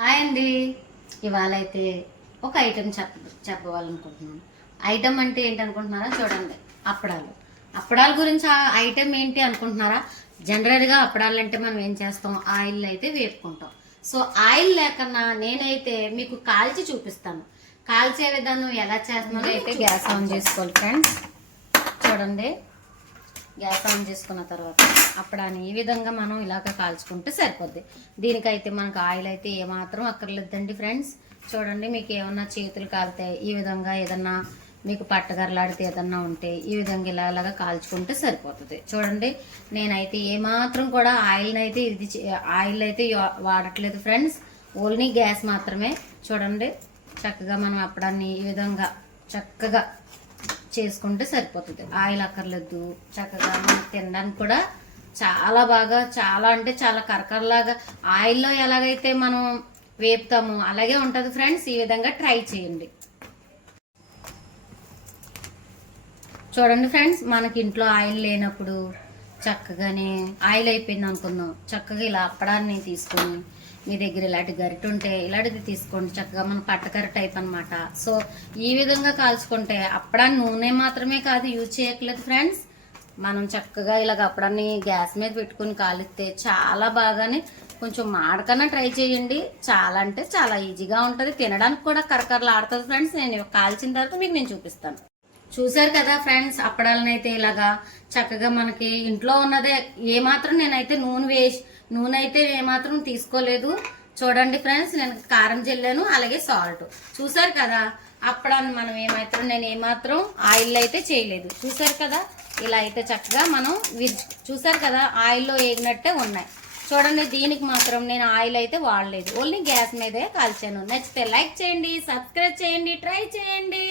Hi అండి. ఇవాళ అయితే ఒక ఐటెం చెప్పవాలనుకుంటున్నాను. ఐటెం అంటే ఏంటి అనుకుంటున్నారా? చూడండి, అప్పడాలు. అప్పడాల గురించి ఆ ఐటెం ఏంటి అనుకుంటున్నారా? జనరల్గా అప్పడాలు అంటే మనం ఏం చేస్తాం, ఆయిల్ అయితే వేపుకుంటాం. సో ఆయిల్ లేకన్నా నేనైతే మీకు కాల్చి చూపిస్తాను. కాల్చే విధానం ఎలా చేస్తున్నానో అయితే గ్యాస్ ఆన్ చేసుకోవాలి ఫ్రెండ్స్. చూడండి, గ్యాస్ ఆన్ చేసుకున్న తర్వాత అప్పడాన్ని ఈ విధంగా మనం ఇలాగ కాల్చుకుంటే సరిపోద్ది. దీనికైతే మనకు ఆయిల్ అయితే ఏమాత్రం అక్కర్లేదండి ఫ్రెండ్స్. చూడండి, మీకు ఏమన్నా చేతులు కాలితే ఈ విధంగా ఏదన్నా మీకు పట్టగరలాడితే ఏదన్నా ఉంటే ఈ విధంగా ఇలాగా కాల్చుకుంటే సరిపోతుంది. చూడండి, నేనైతే ఏమాత్రం కూడా ఆయిల్ అయితే వాడట్లేదు ఫ్రెండ్స్. ఓన్లీ గ్యాస్ మాత్రమే. చూడండి, చక్కగా మనం అప్పడాన్ని ఈ విధంగా చక్కగా చేసుకుంటే సరిపోతుంది. ఆయిల్ అక్కర్లేదు. చక్కగా మనం తినడానికి కూడా చాలా బాగా, చాలా అంటే చాలా కరకరలాగా ఆయిల్లో ఎలాగైతే మనం వేపుతామో అలాగే ఉంటుంది ఫ్రెండ్స్. ఈ విధంగా ట్రై చేయండి. చూడండి ఫ్రెండ్స్, మనకి ఇంట్లో ఆయిల్ లేనప్పుడు చక్కగానే ఆయిల్ అయిపోయింది అనుకుందాం, చక్కగా ఇలా అప్పడాన్ని తీసుకొని మీ దగ్గర ఇలాంటి గరిటె ఉంటే ఇలాంటిది తీసుకోండి. చక్కగా మన పట్టకర టైప్ అనమాట. సో ఈ విధంగా కాల్చుకుంటే అప్పడాన్ని నూనె మాత్రమే కాదు యూజ్ చేయట్లేదు ఫ్రెండ్స్. మనం చక్కగా ఇలాగ అప్పడాన్ని గ్యాస్ మీద పెట్టుకుని కాలిస్తే చాలా బాగానే, కొంచెం మాడకన్నా ట్రై చేయండి. చాలా అంటే చాలా ఈజీగా ఉంటుంది, తినడానికి కూడా కరకరలు ఆడుతుంది ఫ్రెండ్స్. నేను కాల్చిన తర్వాత మీకు నేను చూపిస్తాను. చూసారు కదా ఫ్రెండ్స్, అప్పడాలను అయితే ఇలాగా చక్కగా మనకి ఇంట్లో ఉన్నదే, ఏమాత్రం నేనైతే నూనె అయితే ఏమాత్రం తీసుకోలేదు. చూడండి ఫ్రెండ్స్, నేను కారం జల్లాను, అలాగే సాల్ట్. చూసారు కదా, అప్పడాన్ని మనం నేను ఏమాత్రం ఆయిల్ అయితే చేయలేదు. చూసారు కదా, ఇలా అయితే చక్కగా మనం చూసారు కదా, ఆయిల్లో వేగినట్టే ఉన్నాయి. చూడండి, దీనికి మాత్రం నేను ఆయిల్ అయితే వాడలేదు, ఓన్లీ గ్యాస్ మీదే కాల్చాను. నచ్చితే లైక్ చేయండి, సబ్స్క్రైబ్ చేయండి, ట్రై చేయండి.